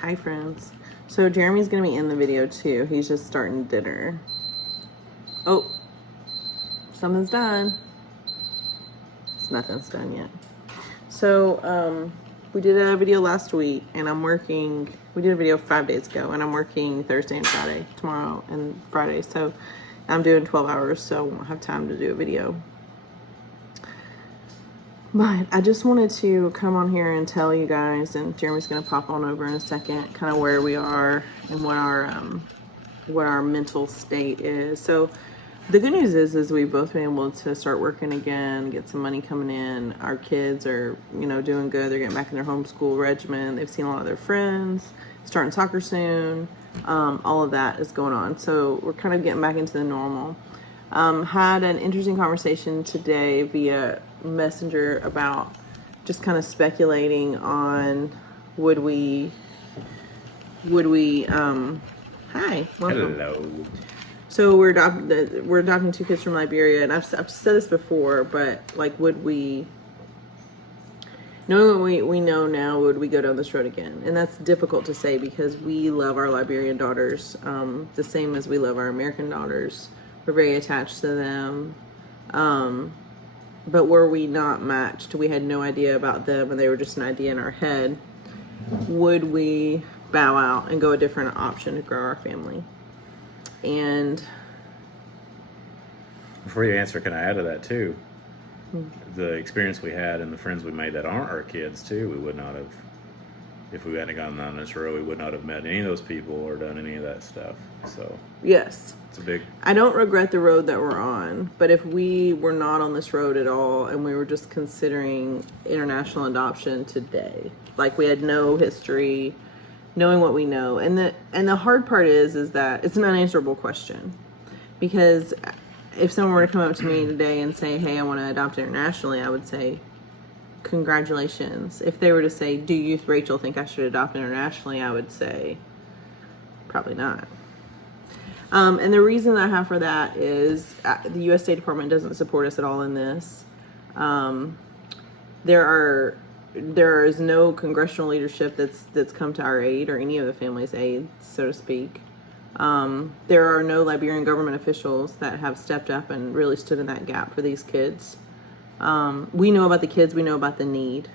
Hi friends. So Jeremy's gonna be in the video too. He's just starting dinner. Oh, something's done. Nothing's done yet. So we did a video last week and I'm working. We did a video 5 days ago and I'm working Thursday and Friday, tomorrow and Friday. So I'm doing 12 hours, so I won't have time to do a video. But I just wanted to come on here and tell you guys, and Jeremy's gonna pop on over in a second, kind of where we are and what our mental state is. So the good news is we've both been able to start working again, get some money coming in. Our kids are, doing good. They're getting back in their homeschool regimen. They've seen a lot of their friends, starting soccer soon. All of that is going on. So we're kind of getting back into the normal. Had an interesting conversation today via Messenger about just kind of speculating on would we hi, welcome. Hello. So we're adopting 2 kids from Liberia, and I've said this before, but like, would we, knowing what we know now, would we go down this road again? And that's difficult to say because we love our Liberian daughters the same as we love our American daughters. We're very attached to them. But were we not matched, we had no idea about them and they were just an idea in our head, would we bow out and go a different option to grow our family? And before you answer, can I add to that too? The experience we had and the friends we made that aren't our kids too, we would not have, if we hadn't gone down this road, we would not have met any of those people or done any of that stuff. So yes, it's a big. I don't regret the road that we're on, but if we were not on this road at all and we were just considering international adoption today, like we had no history, knowing what we know, and the hard part is that it's an unanswerable question, because if someone were to come up to me today and say, hey, I want to adopt internationally, I would say congratulations. If they were to say, do you, Rachel, think I should adopt internationally, I would say probably not. And the reason I have for that is the U.S. State Department doesn't support us at all in this. There is no congressional leadership that's come to our aid or any of the family's aid, so to speak. There are no Liberian government officials that have stepped up and really stood in that gap for these kids. We know about the kids, we know about the need.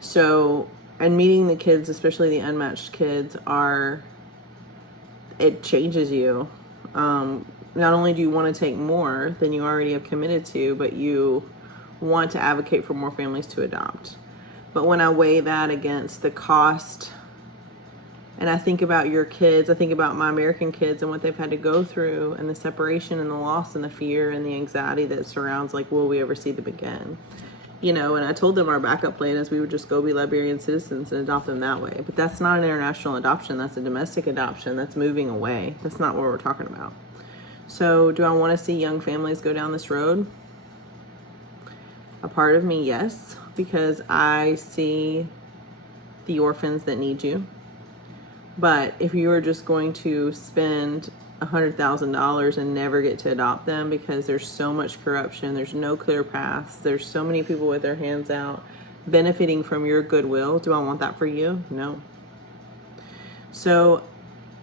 So, and meeting the kids, especially the unmatched kids, it changes you. Not only do you want to take more than you already have committed to, but you want to advocate for more families to adopt. But when I weigh that against the cost, and I think about your kids, I think about my American kids and what they've had to go through, and the separation and the loss and the fear and the anxiety that surrounds, like, will we ever see them again? And I told them our backup plan is we would just go be Liberian citizens and adopt them that way. But that's not an international adoption. That's a domestic adoption. That's moving away. That's not what we're talking about. So do I want to see young families go down this road? A part of me, yes, because I see the orphans that need you. But if you are just going to spend $100,000 and never get to adopt them because there's so much corruption, there's no clear paths, there's so many people with their hands out benefiting from your goodwill, do I want that for you? No. So,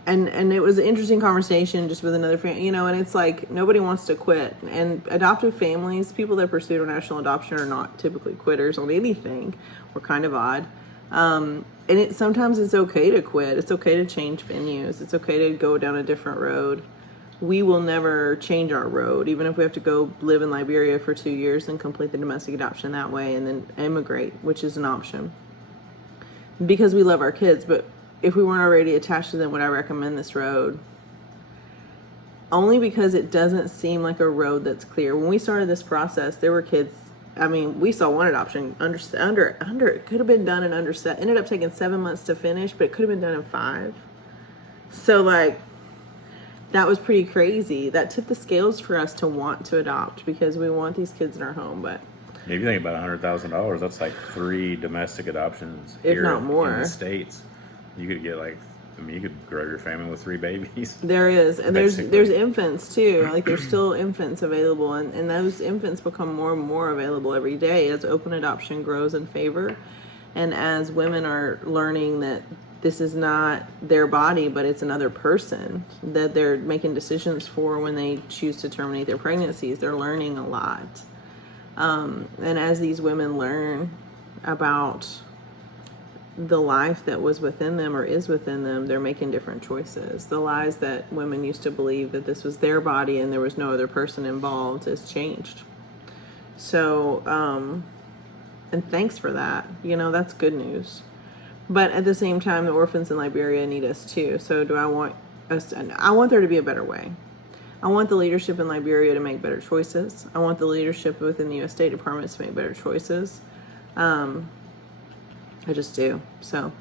and it was an interesting conversation just with another family, and it's like nobody wants to quit. And adoptive families, people that pursue international adoption, are not typically quitters on anything. We're kind of odd. And sometimes it's okay to quit. It's okay to change venues. It's okay to go down a different road. We will never change our road, even if we have to go live in Liberia for 2 years and complete the domestic adoption that way and then immigrate, which is an option. Because we love our kids, but if we weren't already attached to them, would I recommend this road? Only because it doesn't seem like a road that's clear. When we started this process, there were kids. We saw one adoption under it could have been done in ended up taking 7 months to finish, but it could have been done in 5. So that was pretty crazy. That tipped the scales for us to want to adopt because we want these kids in our home. But If you think about $100,000, that's like 3 domestic adoptions if here not more in the States. You could get you could grow your family with 3 babies. There is, and there's infants too. Like there's still infants available, and those infants become more and more available every day as open adoption grows in favor. And as women are learning that this is not their body, but it's another person that they're making decisions for when they choose to terminate their pregnancies, they're learning a lot. And as these women learn about the life that was within them or is within them, they're making different choices. The lies that women used to believe that this was their body and there was no other person involved has changed. So, and thanks for that. You know, that's good news. But at the same time, the orphans in Liberia need us too. So do I want us to, I want there to be a better way. I want the leadership in Liberia to make better choices. I want the leadership within the U.S. State Department to make better choices. I just do. So,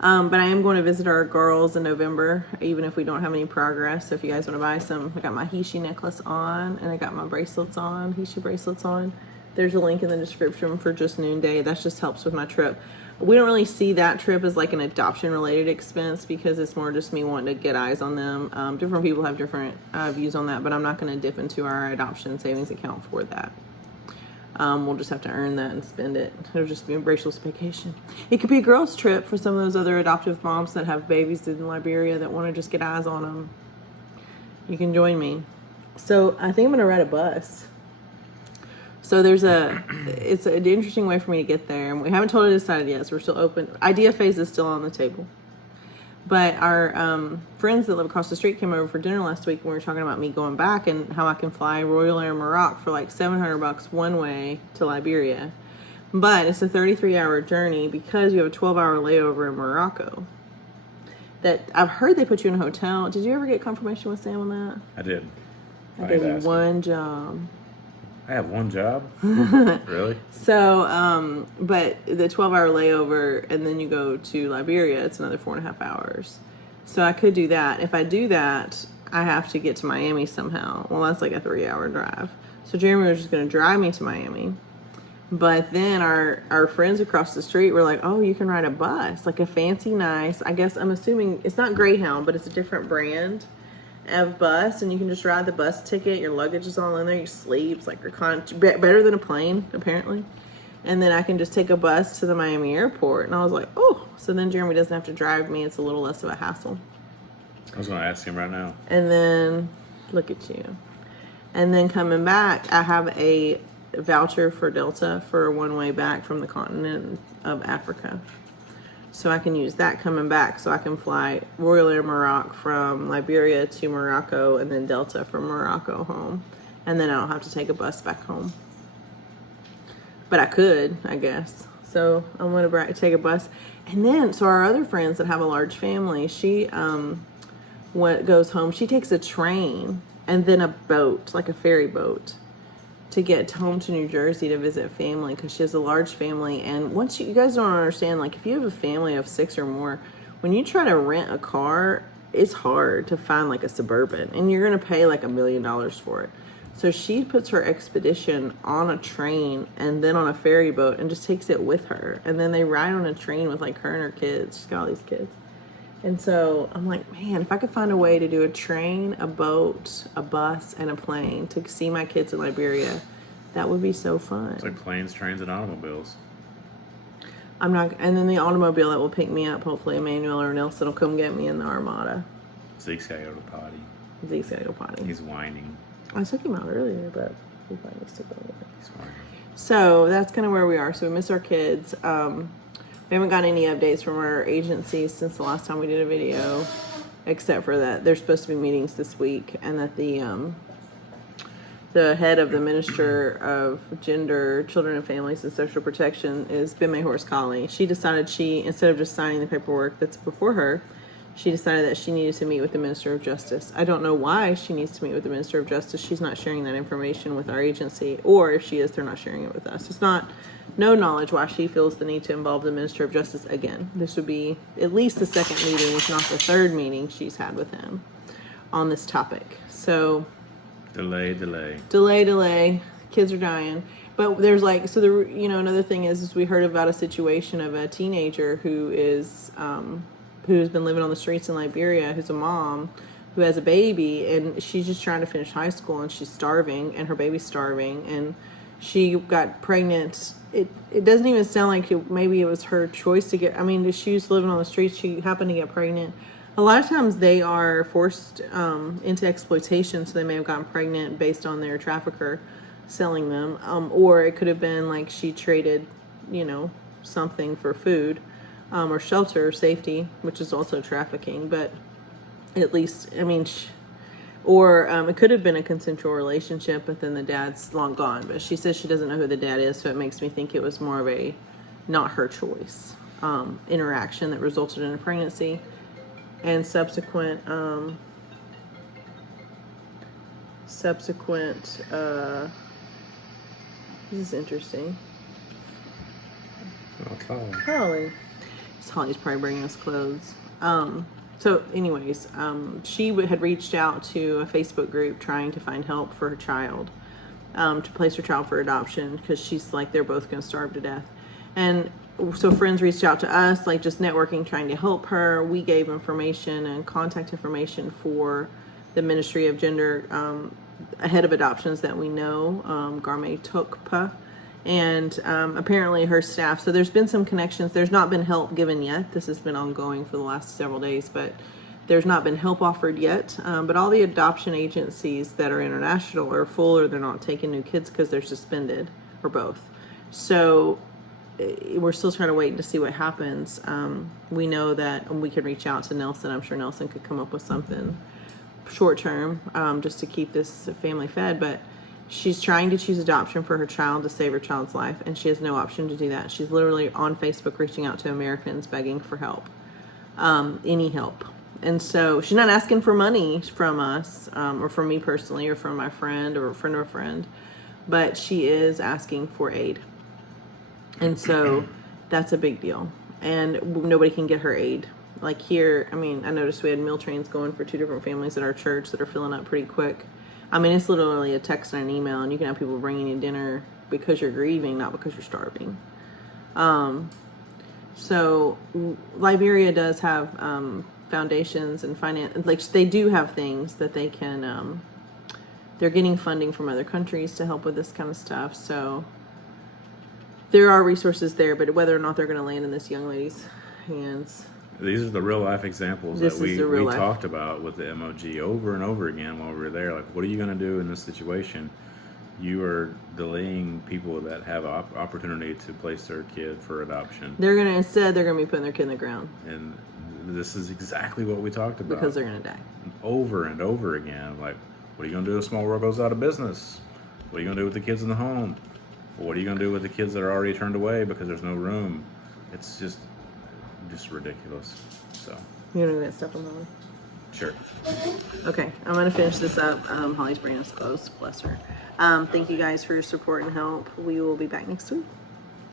but I am going to visit our girls in November, even if we don't have any progress. So if you guys want to buy some, I got my Hishi necklace on and I got my bracelets on, Hishi bracelets on. There's a link in the description for just Noonday. That just helps with my trip. We don't really see that trip as like an adoption related expense because it's more just me wanting to get eyes on them. Different people have different views on that, but I'm not going to dip into our adoption savings account for that. We'll just have to earn that and spend it. It'll just be a braceless vacation. It could be a girls' trip for some of those other adoptive moms that have babies in Liberia that want to just get eyes on them. You can join me. So I think I'm going to ride a bus. So it's an interesting way for me to get there. And we haven't totally decided yet, so we're still open. Idea phase is still on the table. But our friends that live across the street came over for dinner last week and we were talking about me going back and how I can fly Royal Air Morocco for like $700 one way to Liberia. But it's a 33-hour journey because you have a 12-hour layover in Morocco. That I've heard they put you in a hotel. Did you ever get confirmation with Sam on that? I did. I gave you one job. I have one job? Really? So, but the 12-hour layover, and then you go to Liberia, it's another 4.5 hours. So I could do that. If I do that, I have to get to Miami somehow. Well, that's like a 3-hour drive. So Jeremy was just going to drive me to Miami. But then our friends across the street were like, oh, you can ride a bus, like a fancy, nice, I guess I'm assuming, it's not Greyhound, but it's a different brand of bus, and you can just ride the bus ticket. Your luggage is all in there. You sleep. It's like you're better than a plane, apparently. And then I can just take a bus to the Miami airport. And I was like, oh. So then Jeremy doesn't have to drive me. It's a little less of a hassle. I was going to ask him right now. And then, look at you. And then coming back, I have a voucher for Delta for a one-way back from the continent of Africa. So I can use that coming back. So I can fly Royal Air Morocco from Liberia to Morocco and then Delta from Morocco home. And then I don't have to take a bus back home. But I could, I guess. So I'm going to take a bus. And then, so our other friends that have a large family, she goes home. She takes a train and then a boat, like a ferry boat, to get home to New Jersey to visit family because she has a large family. And once you guys don't understand, like if you have a family of 6 or more, when you try to rent a car, it's hard to find like a Suburban and you're going to pay like $1 million for it. So she puts her expedition on a train and then on a ferry boat and just takes it with her. And then they ride on a train with like her and her kids. She's got all these kids. And so I'm like, man, if I could find a way to do a train, a boat, a bus, and a plane to see my kids in Liberia, that would be so fun. It's like planes, trains, and automobiles. And then the automobile that will pick me up, hopefully Emmanuel or Nelson will come get me in the Armada. Zeke's got to go to potty. Zeke's got to go potty. He's whining. I took him out earlier, but he probably needs to go. He's whining. So that's kind of where we are. So we miss our kids. We haven't gotten any updates from our agencies since the last time we did a video, except for that there's supposed to be meetings this week, and that the head of the Minister of Gender, Children and Families and Social Protection is Bime Horse-Colley. She decided instead of just signing the paperwork that's before her, she decided that she needed to meet with the Minister of Justice. I don't know why she needs to meet with the Minister of Justice. She's not sharing that information with our agency, or if she is, they're not sharing it with us. It's no knowledge why she feels the need to involve the Minister of Justice again. This would be at least the second meeting, if not the third meeting she's had with him on this topic. So Delay. Kids are dying. But there's like, so another thing is we heard about a situation of a teenager who's been living on the streets in Liberia, who's a mom who has a baby, and she's just trying to finish high school, and she's starving, and her baby's starving, and She got pregnant. It doesn't even sound like maybe it was her choice to get. I mean, she was living on the streets. She happened to get pregnant. A lot of times they are forced into exploitation, so they may have gotten pregnant based on their trafficker selling them, or it could have been like she traded, something for food, or shelter or safety, which is also trafficking. But at least, I mean, or it could have been a consensual relationship, but then the dad's long gone. But she says she doesn't know who the dad is, so it makes me think it was more of a not her choice interaction that resulted in a pregnancy and subsequent this is interesting. Holly. Holly's probably bringing us clothes. So anyways, she had reached out to a Facebook group trying to find help for her child, to place her child for adoption, because she's like, they're both going to starve to death. And so friends reached out to us, like just networking, trying to help her. We gave information and contact information for the Ministry of Gender, ahead of adoptions that we know, Garme Tokpa. And apparently her staff, so there's been some connections. There's not been help given yet. This has been ongoing for the last several days, but there's not been help offered yet. But all the adoption agencies that are international are full, or they're not taking new kids because they're suspended, or both. So we're still trying to wait to see what happens. We know that we could reach out to Nelson. I'm sure Nelson could come up with something short term, just to keep this family fed. But she's trying to choose adoption for her child to save her child's life, and she has no option to do that. She's literally on Facebook reaching out to Americans begging for help, any help. And so she's not asking for money from us, or from me personally, or from my friend, or a friend of a friend, but she is asking for aid. And so that's a big deal. And nobody can get her aid. Like here, I mean, I noticed we had meal trains going for 2 different families at our church that are filling up pretty quick. I mean, it's literally a text and an email, and you can have people bringing you dinner because you're grieving, not because you're starving. So Liberia does have foundations and finance, like they do have things that they can, they're getting funding from other countries to help with this kind of stuff. So there are resources there, but whether or not they're going to land in this young lady's hands. These are the real life examples that we talked about with the MOG over and over again while we were there. Like, what are you going to do in this situation? You are delaying people that have opportunity to place their kid for adoption. They're going to be putting their kid in the ground. And this is exactly what we talked about. Because they're going to die. Over and over again. Like, what are you going to do if Small World goes out of business? What are you going to do with the kids in the home? What are you going to do with the kids that are already turned away because there's no room? It's just ridiculous. So you want to do that stuff on that one? Sure. Okay, I'm going to finish this up. Holly's bringing us close. Bless her. Thank you guys for your support and help. We will be back next week.